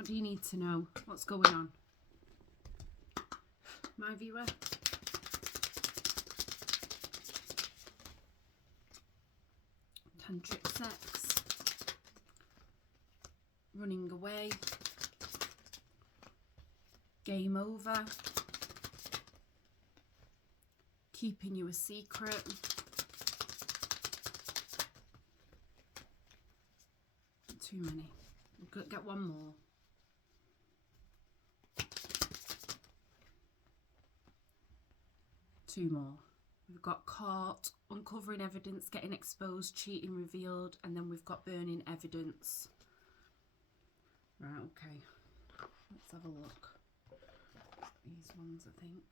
What do you need to know? What's going on? My viewer? Tantric sex. Running away. Game over. Keeping you a secret. Too many. We'll get one more. Two more. We've got caught, uncovering evidence, getting exposed, cheating revealed, and then we've got burning evidence. Right, okay. Let's have a look. These ones, I think.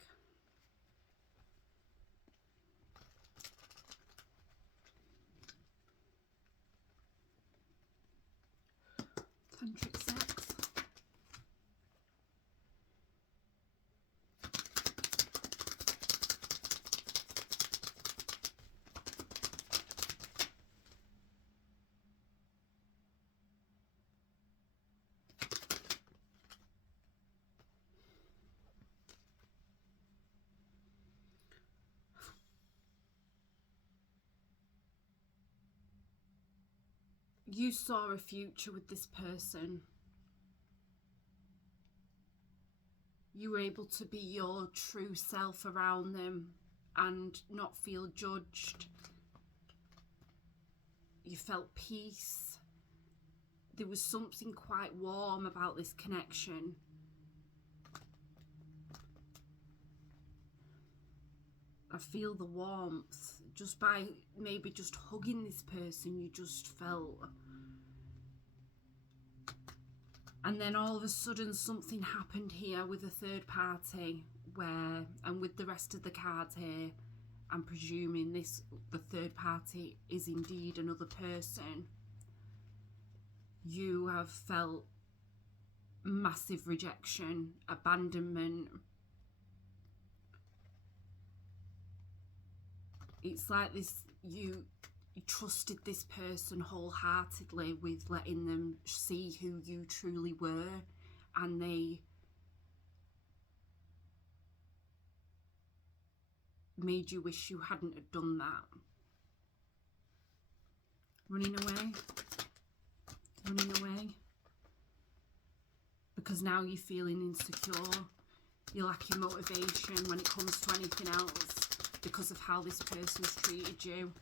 Tantric sex. You saw a future with this person. You were able to be your true self around them and not feel judged. You felt peace. There was something quite warm about this connection. I feel the warmth. Just by maybe just hugging this person, you just felt. And then all of a sudden something happened here with a third party where, and with the rest of the cards here, I'm presuming the third party is indeed another person. You have felt massive rejection, abandonment. It's like this, you trusted this person wholeheartedly with letting them see who you truly were, and they made you wish you hadn't have done that. Running away. Because now you're feeling insecure. You're lacking motivation when it comes to anything else because of how this person's treated you.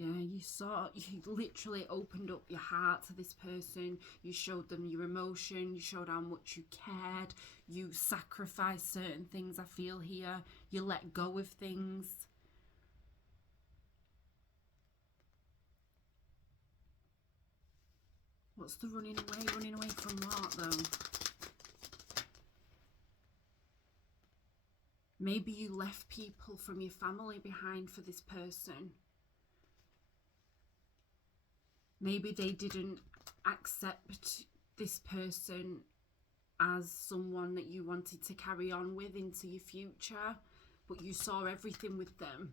Yeah, you literally opened up your heart to this person. You showed them your emotion. You showed how much you cared. You sacrificed certain things, I feel here. You let go of things. What's the running away? Running away from what, though? Maybe you left people from your family behind for this person. Maybe they didn't accept this person as someone that you wanted to carry on with into your future, but you saw everything with them.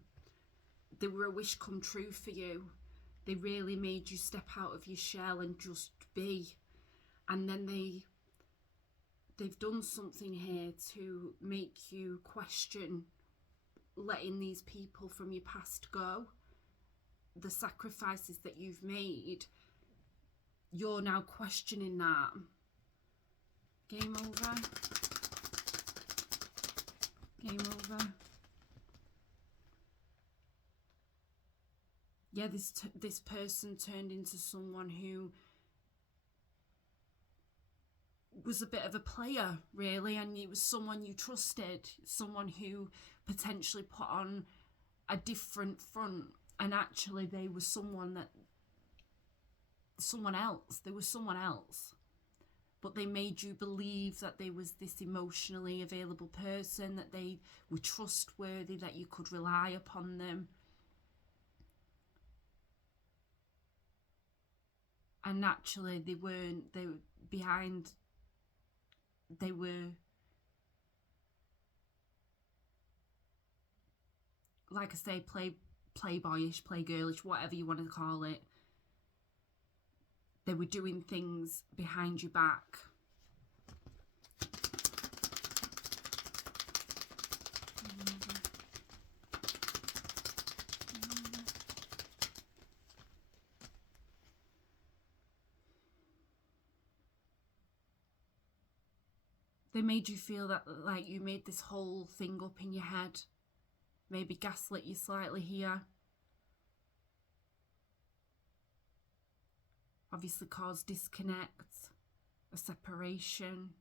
They were a wish come true for you. They really made you step out of your shell and just be. And then they've done something here to make you question letting these people from your past go. The sacrifices that you've made, you're now questioning that. Game over. Game over. Yeah, this person turned into someone who was a bit of a player, really, and it was someone you trusted, someone who potentially put on a different front, and actually they were someone else, but they made you believe that they was this emotionally available person, that they were trustworthy, that you could rely upon them. And naturally they weren't. They were like I say, playboyish, playgirlish, whatever you want to call it. They were doing things behind your back. They made you feel that like you made this whole thing up in your head. Maybe gaslit you slightly here. Obviously cause disconnect, a separation.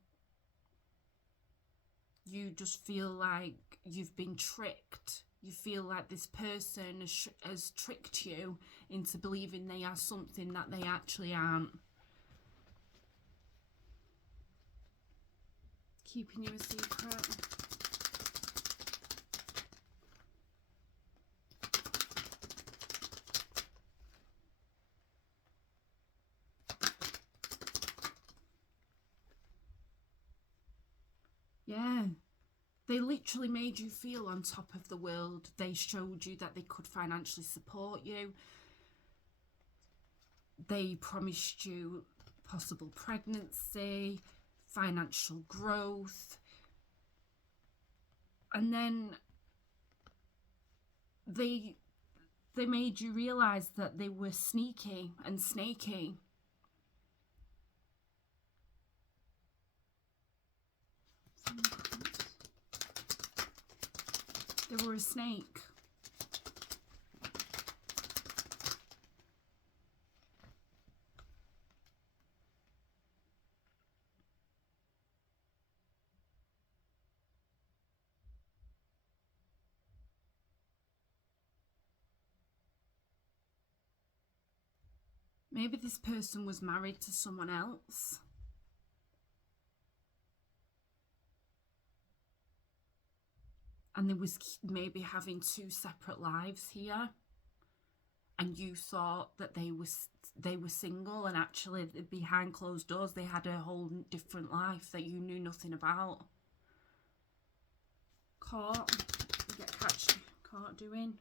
You just feel like you've been tricked. You feel like this person has tricked you into believing they are something that they actually aren't. Keeping you a secret. Yeah. They literally made you feel on top of the world. They showed you that they could financially support you. They promised you possible pregnancy, financial growth. And then they made you realise that they were sneaky and snaky. They were a snake. Maybe this person was married to someone else. And they was maybe having two separate lives here. And you thought that they were single, and actually behind closed doors they had a whole different life that you knew nothing about. Caught. You get caught doing.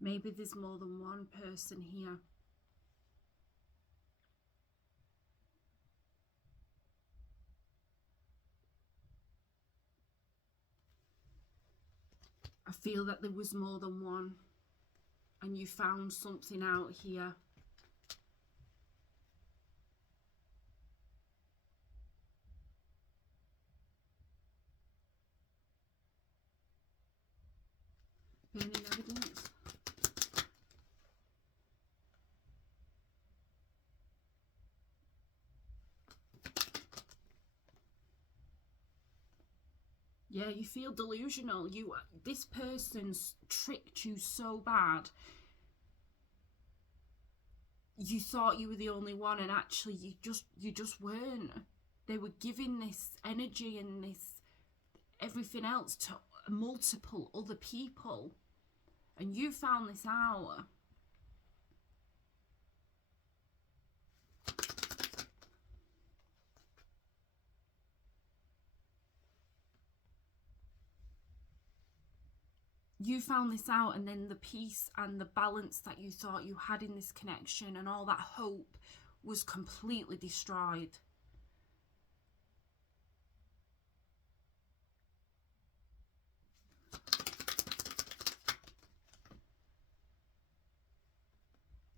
Maybe there's more than one person here. I feel that there was more than one, and you found something out here. Burning evidence. Yeah, you feel delusional. This person's tricked you so bad. You thought you were the only one, and actually you just weren't. They were giving this energy and this everything else to multiple other people, and you found this out. You found this out, and then the peace and the balance that you thought you had in this connection and all that hope was completely destroyed.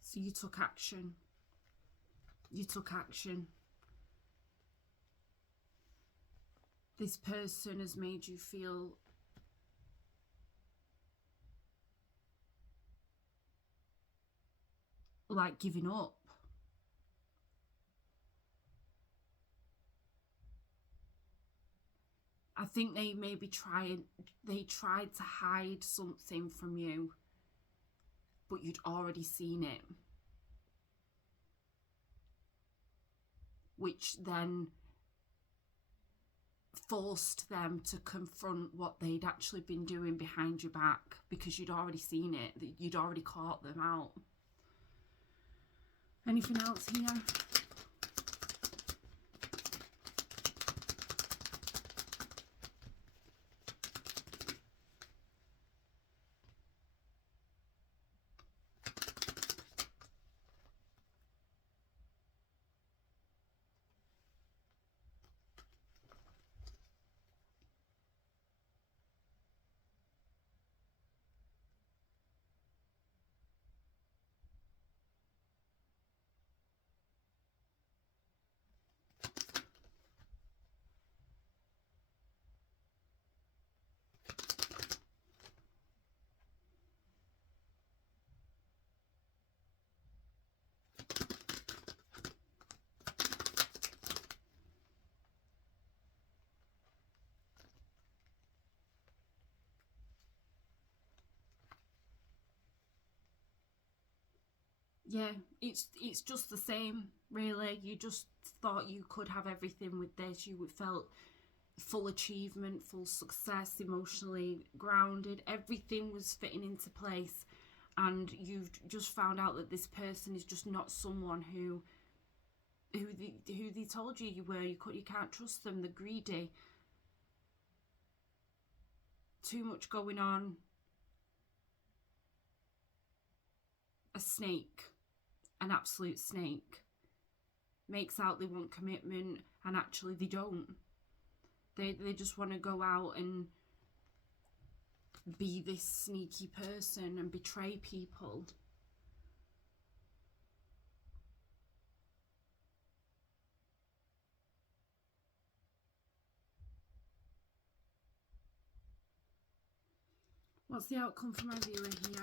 So you took action. You took action. This person has made you feel like giving up. I think they tried to hide something from you, but you'd already seen it, which then forced them to confront what they'd actually been doing behind your back, because you'd already seen it, you'd already caught them out. Anything else here? Yeah, it's just the same, really. You just thought you could have everything with this. You felt full achievement, full success, emotionally grounded. Everything was fitting into place, and you've just found out that this person is just not someone who they told you were. You can't trust them. They're greedy. Too much going on. A snake, an absolute snake, makes out they want commitment, and actually they don't. They just want to go out and be this sneaky person and betray people. What's the outcome for my viewer here?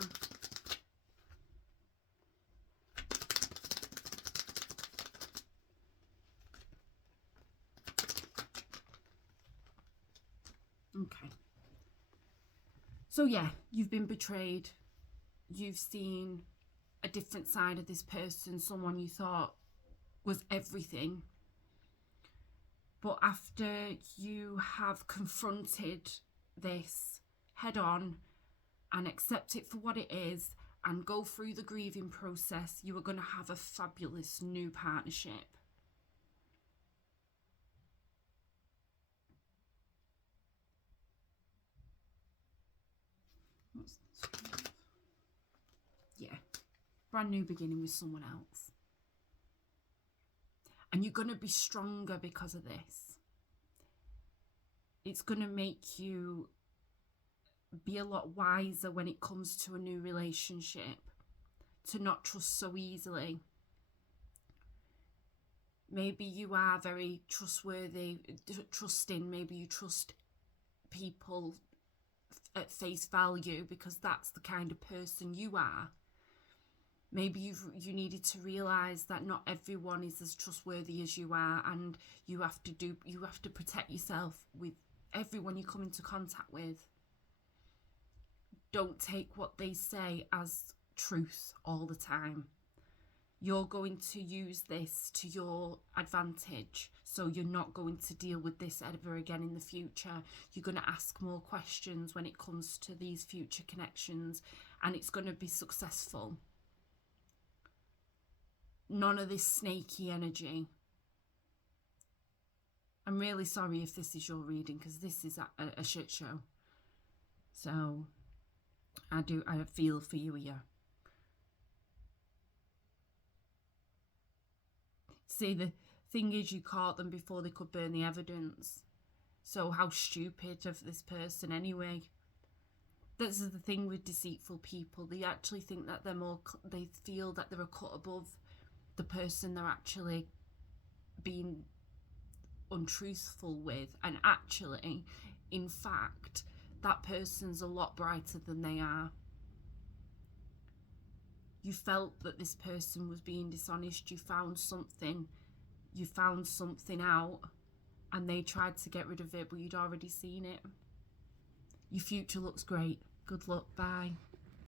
Okay. So yeah, you've been betrayed. You've seen a different side of this person, someone you thought was everything. But after you have confronted this head on and accept it for what it is and go through the grieving process, you are going to have a fabulous new partnership. Yeah, brand new beginning with someone else. And you're going to be stronger because of this. It's going to make you be a lot wiser when it comes to a new relationship, to not trust so easily. Maybe you are very trustworthy, trusting. Maybe you trust people at face value because that's the kind of person you are. Maybe you needed to realise that not everyone is as trustworthy as you are, and you have to protect yourself with everyone you come into contact with. Don't take what they say as truth all the time. You're going to use this to your advantage, so you're not going to deal with this ever again in the future. You're going to ask more questions when it comes to these future connections, and it's going to be successful. None of this snaky energy. I'm really sorry if this is your reading, because this is a shit show. So I feel for you here. See, the thing is, you caught them before they could burn the evidence. So how stupid of this person anyway. This is the thing with deceitful people. They actually think that they feel that they're a cut above the person they're actually being untruthful with. And actually, in fact, that person's a lot brighter than they are. You felt that this person was being dishonest. You found something out, and they tried to get rid of it, but you'd already seen it. Your future looks great. Good luck. Bye.